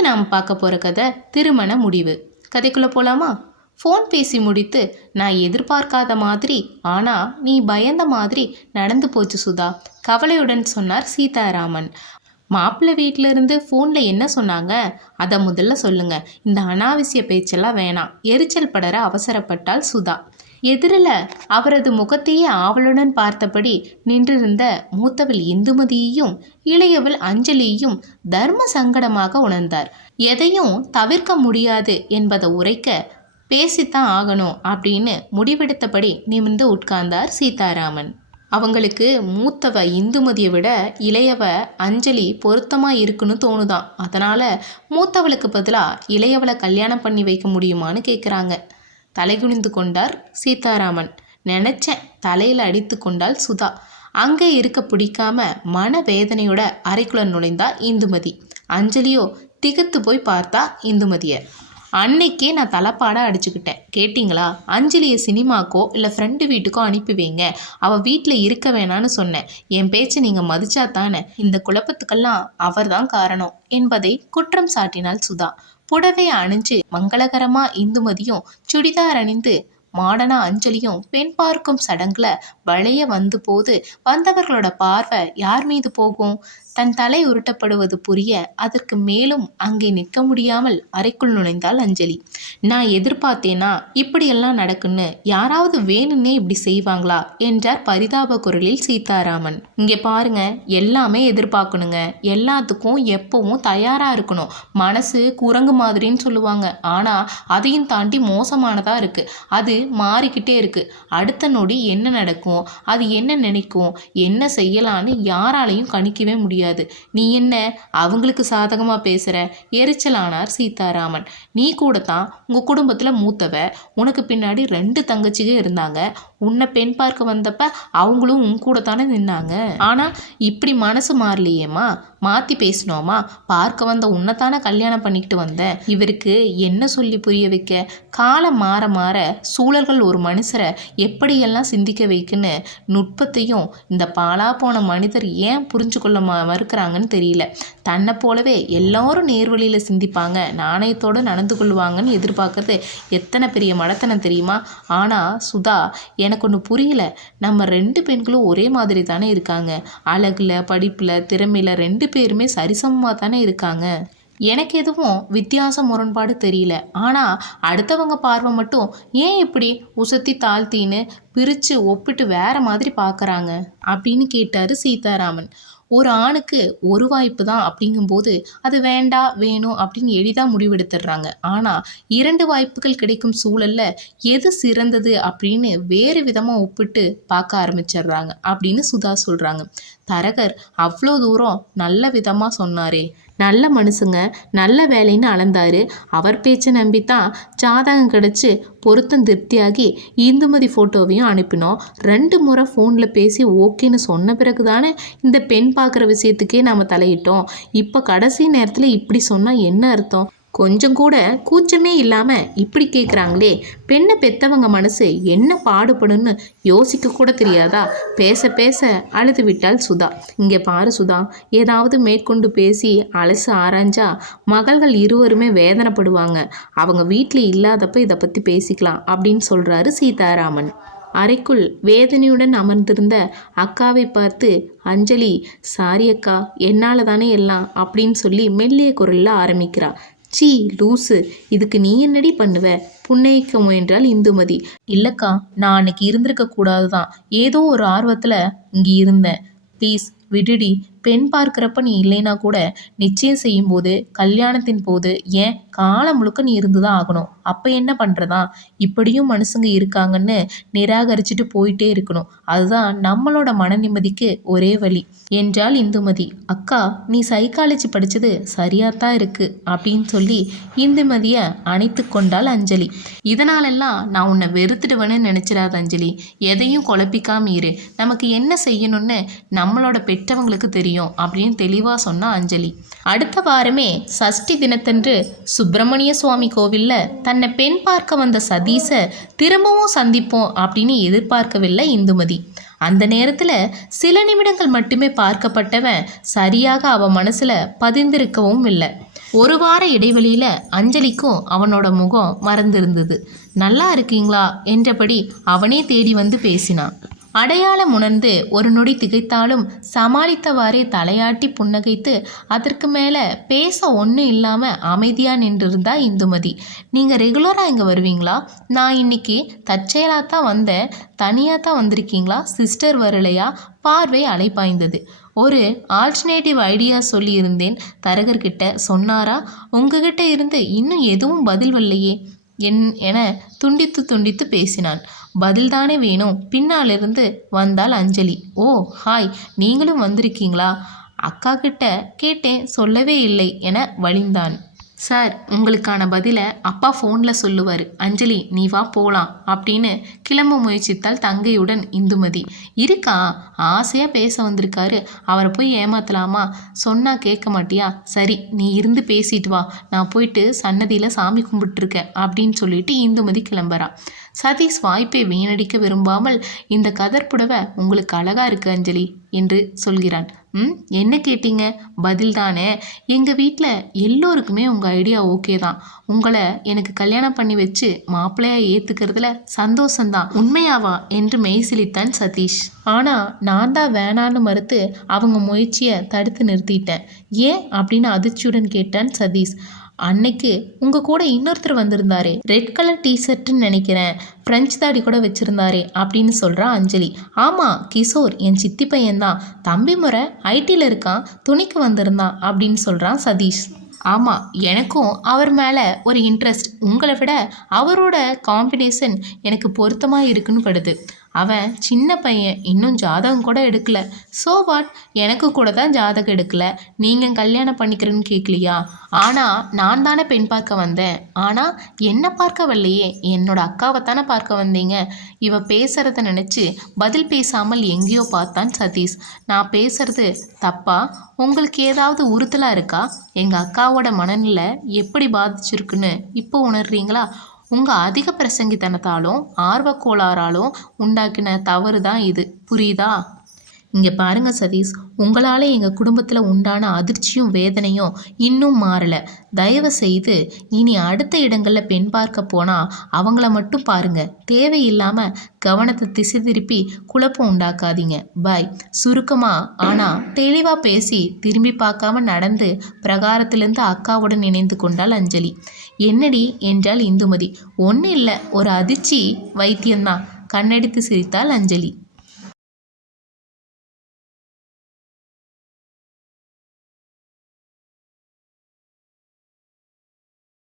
இன்னைக்கு நாம் பார்க்க போகிற கதை திருமண முடிவு. கதைக்குள்ளே போகலாமா? ஃபோன் பேசி முடித்து, நான் எதிர்பார்க்காத மாதிரி ஆனால் நீ பயந்த மாதிரி நடந்து போச்சு சுதா, கவலையுடன் சொன்னார் சீதாராமன். மாப்பிள்ளை வீட்டிலிருந்து ஃபோனில் என்ன சொன்னாங்க அதை முதல்ல சொல்லுங்க. இந்த அனாவசிய பேச்செல்லாம் வேணாம். எரிச்சல் படர அவசரப்பட்டாள் சுதா. எதிரில் அவரது முகத்தையே ஆவலுடன் பார்த்தபடி நின்றிருந்த மூத்தவள் இந்துமதியையும் இளையவள் அஞ்சலியையும் தர்ம சங்கடமாக உணர்ந்தார். எதையும் தவிர்க்க முடியாது என்பதை உரைக்க பேசித்தான் ஆகணும் அப்படின்னு முடிவெடுத்தபடி நிமிர்ந்து உட்கார்ந்தார் சீதாராமன். அவங்களுக்கு மூத்தவ இந்துமதியை விட இளையவ அஞ்சலி பொருத்தமாக இருக்குன்னு தோணுதான். அதனால் மூத்தவளுக்கு பதிலாக இளையவளை கல்யாணம் பண்ணி வைக்க முடியுமான்னு கேட்குறாங்க. தலைகுனிந்து கொண்டார் சீதாராமன். நினைச்சேன், தலையில் அடித்து கொண்டாள் சுதா. அங்கே இருக்க பிடிக்காம மனவேதனையோட அறைக்குள்ள நுழைந்தா இந்துமதி. அஞ்சலியோ திகத்து போய் பார்த்தா இந்துமதியை. அன்னைக்கே நான் தலைப்பாடாக அடிச்சுக்கிட்டேன். கேட்டிங்களா? அஞ்சலியை சினிமாக்கோ இல்லை ஃப்ரெண்டு வீட்டுக்கோ அனுப்பி வைங்க, அவள் வீட்டில் இருக்க வேணான்னு சொன்னேன். என் பேச்சை நீங்கள் மதிச்சா தானே இந்த குழப்பத்துக்கெல்லாம் அவர்தான் காரணம் என்பதை குற்றம் சாட்டினாள் சுதா. புடவை அணிஞ்சு மங்களகரமா இந்துமதியும் சுடிதார் அணிந்து மாடனா அஞ்சலியும் பெண் பார்க்கும் சடங்குல வளைய வந்து போது வந்தவர்களோட பார்வை யார் மீது போகும்? தன் தலை உருட்டப்படுவது புரிய அதற்கு மேலும் அங்கே நிற்க முடியாமல் அறைக்குள் நுழைந்தாள் அஞ்சலி. நான் எதிர்பார்த்தேனா இப்படியெல்லாம் நடக்குன்னு? யாராவது வேணும்னே இப்படி செய்வாங்களா என்றார் பரிதாப குரலில் சீதாராமன். இங்கே பாருங்க, எல்லாமே எதிர்பார்க்கணுங்க. எல்லாத்துக்கும் எப்பவும் தயாராக இருக்கணும். மனசு குரங்கு மாதிரின்னு சொல்லுவாங்க, ஆனால் அதையும் தாண்டி மோசமானதாக இருக்குது. அது மாறிக்கிட்டே இருக்குது. அடுத்த நொடி என்ன நடக்கும், அது என்ன நினைக்கும், என்ன செய்யலான்னு யாராலையும் கணிக்கவே முடியாது. நீ என்ன அவங்களுக்கு சாதகமா பேசுற? எரிச்சலானார் சீதாராமன். நீ கூட தான் உங்க குடும்பத்துல மூத்தவ. உனக்கு பின்னாடி 2 தங்கச்சிக இருந்தாங்க. உன்னை பெண் பார்க்க வந்தப்ப அவங்களும் உன் கூட தானே நின்னாங்க. ஆனா இப்படி மனசு மாறலையேம்மா, மாத்தி பேசணுமா? பார்க்க வந்த உன்னைத்தானே கல்யாணம் பண்ணிக்கிட்டு வந்தேன். இவருக்கு என்ன சொல்லி புரிய வைக்க? காலம் மாற மாற சூழல்கள் ஒரு மனுஷரை எப்படியெல்லாம் சிந்திக்க வைக்குன்னு நுட்பத்தையும் இந்த பாலா போன மனிதர் ஏன் புரிஞ்சு கொள்ள மறுக்கிறாங்கன்னு தெரியல. தன்னை போலவே எல்லாரும் நேர்வழியில் சிந்திப்பாங்க, நாணயத்தோடு நடந்து கொள்வாங்கன்னு எதிர்பார்க்கறது எத்தனை பெரிய மடத்தனம் தெரியுமா? ஆனால் சுதா, எனக்கு ஒன்று புரியல. நம்ம 2 பெண்களும் ஒரே மாதிரி தானே இருக்காங்க. அழகுல, படிப்பில், திறமையில் 2 பேருமே சரிசமமாக தானே இருக்காங்க. எனக்கு எதுவும் வித்தியாச முரண்பாடு தெரியல. ஆனால் அடுத்தவங்க பார்வை மட்டும் ஏன் இப்படி உசத்தி தாழ்த்தின்னு பிரித்து ஒப்பிட்டு வேற மாதிரி பார்க்குறாங்க அப்படின்னு கேட்டார் சீதாராமன். ஒரு ஆணுக்கு ஒரு வாய்ப்பு தான் அப்படிங்கும்போது அது வேண்டாம் வேணும் அப்படின்னு எளிதாக முடிவெடுத்துடுறாங்க. ஆனால் 2 வாய்ப்புகள் கிடைக்கும் சூழலில் எது சிறந்தது அப்படின்னு வேறு விதமாக ஒப்பிட்டு பார்க்க ஆரம்பிச்சிடுறாங்க அப்படின்னு சுதா சொல்கிறாங்க. தரகர் அவ்வளோ தூரம் நல்ல விதமாக சொன்னாரே. நல்ல மனுஷங்க, நல்ல வேலைன்னு அளந்தாரு. அவர் பேச்சை நம்பித்தான் ஜாதகம் கிடச்சி பொருத்தம் திருப்தியாகி இந்துமதி ஃபோட்டோவையும் அனுப்பினோம். 2 முறை ஃபோனில் பேசி ஓகேன்னு சொன்ன பிறகு தானே இந்த பெண் பார்க்குற விஷயத்துக்கே நம்ம தலையிட்டோம். இப்போ கடைசி நேரத்தில் இப்படி சொன்னால் என்ன அர்த்தம்? கொஞ்சம் கூட கூச்சமே இல்லாமல் இப்படி கேட்குறாங்களே. பெண்ணை பெற்றவங்க மனசு என்ன பாடுபடுன்னு யோசிக்க கூட தெரியாதா? பேச பேச அழுது விட்டாள் சுதா. இங்கே பாரு சுதா, ஏதாவது மேற்கொண்டு பேசி அலசு ஆராய்ஞ்சா மகள்கள் இருவருமே வேதனைப்படுவாங்க. அவங்க வீட்டில் இல்லாதப்ப இதை பற்றி பேசிக்கலாம் அப்படின்னு சொல்கிறாரு சீதாராமன். அறைக்குள் வேதனையுடன் அமர்ந்திருந்த அக்காவை பார்த்து அஞ்சலி, சாரி அக்கா, என்னால் தானே எல்லாம் அப்படின்னு சொல்லி மெல்லிய குரலில் ஆரம்பிக்கிறா. சீ லூசு, இதுக்கு நீ என்னடி பண்ணுவ? புன்னயிக்க முயன்றாள் இந்துமதி. இல்லைக்கா, நான் அன்னைக்கு இருந்திருக்க கூடாது தான். ஏதோ ஒரு ஆர்வத்தில் இங்கே இருந்தேன். ப்ளீஸ் விடுடி. பெண் பார்க்குறப்ப நீ இல்லைனா கூட நிச்சயம் செய்யும் போது, கல்யாணத்தின் போது, ஏன் காலம் முழுக்க நீ இருந்து தான் ஆகணும். அப்போ என்ன பண்ணுறதா? இப்படியும் மனுஷங்க இருக்காங்கன்னு நிராகரிச்சுட்டு போயிட்டே இருக்கணும். அதுதான் நம்மளோட மன நிம்மதிக்கு ஒரே வழி என்றாள் இந்துமதி. அக்கா, நீ சைக்காலஜி படித்தது சரியாத்தான் இருக்கு அப்படின்னு சொல்லி இந்துமதியை அணைத்து கொண்டாள் அஞ்சலி. இதனாலெல்லாம் நான் உன்னை வெறுத்துடுவேன்னு நினச்சிடாத அஞ்சலி. எதையும் குழப்பிக்காம இரு. நமக்கு என்ன செய்யணும்னு நம்மளோட பெற்றவங்களுக்கு தெரியும் அப்படின்னு தெளிவாக சொன்னா அஞ்சலி. அடுத்த வாரமே சஷ்டி தினத்தன்று சுப்பிரமணிய சுவாமி கோவிலில் தன்னை பெண் பார்க்க வந்த சதீஷை திரும்பவும் சந்திப்போம் அப்படின்னு எதிர்பார்க்கவில்லை இந்துமதி. அந்த நேரத்தில் சில நிமிடங்கள் மட்டுமே பார்க்கப்பட்டவன் சரியாக அவன் மனசில் பதிந்திருக்கவும் இல்லை. ஒரு வார இடைவெளியில் அஞ்சலிக்கும் அவனோட முகம் மறந்திருந்தது. நல்லா இருக்கீங்களா என்றபடி அவனே தேடி வந்து பேசினான். அடையாளம் உணர்ந்து ஒரு நொடி திகைத்தாலும் சமாளித்தவாறே தலையாட்டி புன்னகைத்து அதற்கு மேலே பேச ஒன்றும் இல்லாமல் அமைதியாக நின்றிருந்தா இந்துமதி. நீங்கள் ரெகுலராக இங்கே வருவீங்களா? நான் இன்னைக்கு தற்செயலாக தான் வந்தேன். தனியாக தான் வந்திருக்கீங்களா? சிஸ்டர் வரலையா? பார்வை அலைப்பாய்ந்தது. ஒரு ஆல்டர்னேட்டிவ் ஐடியா சொல்லியிருந்தேன். தரகர்கிட்ட சொன்னாரா? உங்ககிட்ட இருந்து இன்னும் எதுவும் பதில் வரலையே என துண்டித்து பேசினான். பதில்தானே வேணும். பின்னாலிருந்து வந்தாள் அஞ்சலி. ஓ ஹாய், நீங்களும் வந்திருக்கீங்களா? அக்கா கிட்ட கேட்டேன், சொல்லவே இல்லை என வழிந்தான். சார், உங்களுக்கான பதிலை அப்பா ஃபோனில் சொல்லுவார். அஞ்சலி, நீ வா போகலாம் அப்படின்னு கிளம்ப முயற்சித்தால் தங்கையுடன் இந்துமதி. இருக்கா, ஆசையாக பேச வந்திருக்காரு, அவரை போய் ஏமாத்தலாமா? சொன்னால் கேட்க மாட்டியா? சரி, நீ இருந்து பேசிட்டு வா, நான் போயிட்டு சன்னதியில் சாமி கும்பிட்டுருக்கேன் அப்படின்னு சொல்லிட்டு இந்துமதி கிளம்புறா. சதீஷ் வாய்ப்பை வீணடிக்க விரும்பாமல், இந்த கதர் புடவை உங்களுக்கு அழகா இருக்கு அஞ்சலி என்று சொல்கிறான். என்ன கேட்டீங்க? பதில் தானே. எங்கள் வீட்டில் எல்லோருக்குமே உங்கள் ஐடியா ஓகே தான். உங்களை எனக்கு கல்யாணம் பண்ணி வச்சு மாப்பிள்ளையாக ஏற்றுக்கிறதுல சந்தோஷந்தான். உண்மையாவா என்று மெய்சிலித்தான் சதீஷ். ஆனால் நான் தான் வேணான்னு மறுத்து அவங்க முயற்சியை தடுத்து நிறுத்திட்டேன். ஏன் அப்படின்னு அதிர்ச்சியுடன் கேட்டான் சதீஷ். அன்னைக்கு உங்கள் கூட இன்னொருத்தர் வந்திருந்தாரே, ரெட் கலர் டிஷர்ட்டுன்னு நினைக்கிறேன், ஃப்ரெஞ்ச் தாடி கூட வச்சுருந்தாரே அப்படின்னு சொல்கிறா அஞ்சலி. ஆமாம், கிஷோர் என் சித்தி பையன்தான். தம்பி முறை ஐடியில் இருக்கான், துணிக்கு வந்திருந்தான் அப்படின்னு சொல்கிறான் சதீஷ். ஆமாம், எனக்கும் அவர் மேலே ஒரு இன்ட்ரெஸ்ட். உங்களை விட அவரோட காம்பினேஷன் எனக்கு பொருத்தமாக இருக்குன்னு படுது. அவன் சின்ன பையன், இன்னும் ஜாதகம் கூட எடுக்கல. ஸோ வாட், எனக்கு கூட தான் ஜாதகம் எடுக்கல. நீங்கள் கல்யாணம் பண்ணிக்கிறேன்னு கேட்கலையா? ஆனால் நான் தானே பெண் பார்க்க வந்தேன். ஆனால் என்ன பார்க்க வரலையே, என்னோட அக்காவை தானே பார்க்க வந்தீங்க. இவ பேசுகிறத நினச்சி பதில் பேசாமல் எங்கேயோ பார்த்தான் சதீஷ். நான் பேசுறது தப்பா? உங்களுக்கு ஏதாவது உறுத்தலாக இருக்கா? எங்கள் அக்காவோட மனநிலை எப்படி பாதிச்சிருக்குன்னு இப்போ உணர்றீங்களா? உங்கள் அதிக பிரசங்கித்தனத்தாலும் ஆர்வக்கோளாறாலும் உண்டாக்கின தவறு தான் இது, புரியுதா? இங்கே பாருங்கள் சதீஷ், உங்களால் எங்கள் குடும்பத்தில் உண்டான அதிர்ச்சியும் வேதனையும் இன்னும் மாறலை. தயவு செய்து இனி அடுத்த இடங்களில் பெண் பார்க்க போனால் அவங்கள மட்டும் பாருங்கள். தேவையில்லாமல் கவனத்தை திசை திருப்பி குழப்பம் உண்டாக்காதீங்க. பாய். சுருக்கமாக ஆனால் தெளிவாக பேசி திரும்பி பார்க்காம நடந்து பிரகாரத்திலிருந்து அக்காவுடன் இணைந்து கொண்டாள் அஞ்சலி. என்னடி என்றாள் இந்துமதி. ஒன்றும் இல்லை, ஒரு அதிர்ச்சி வைத்தியம்தான். கண்ணடித்து சிரித்தாள் அஞ்சலி.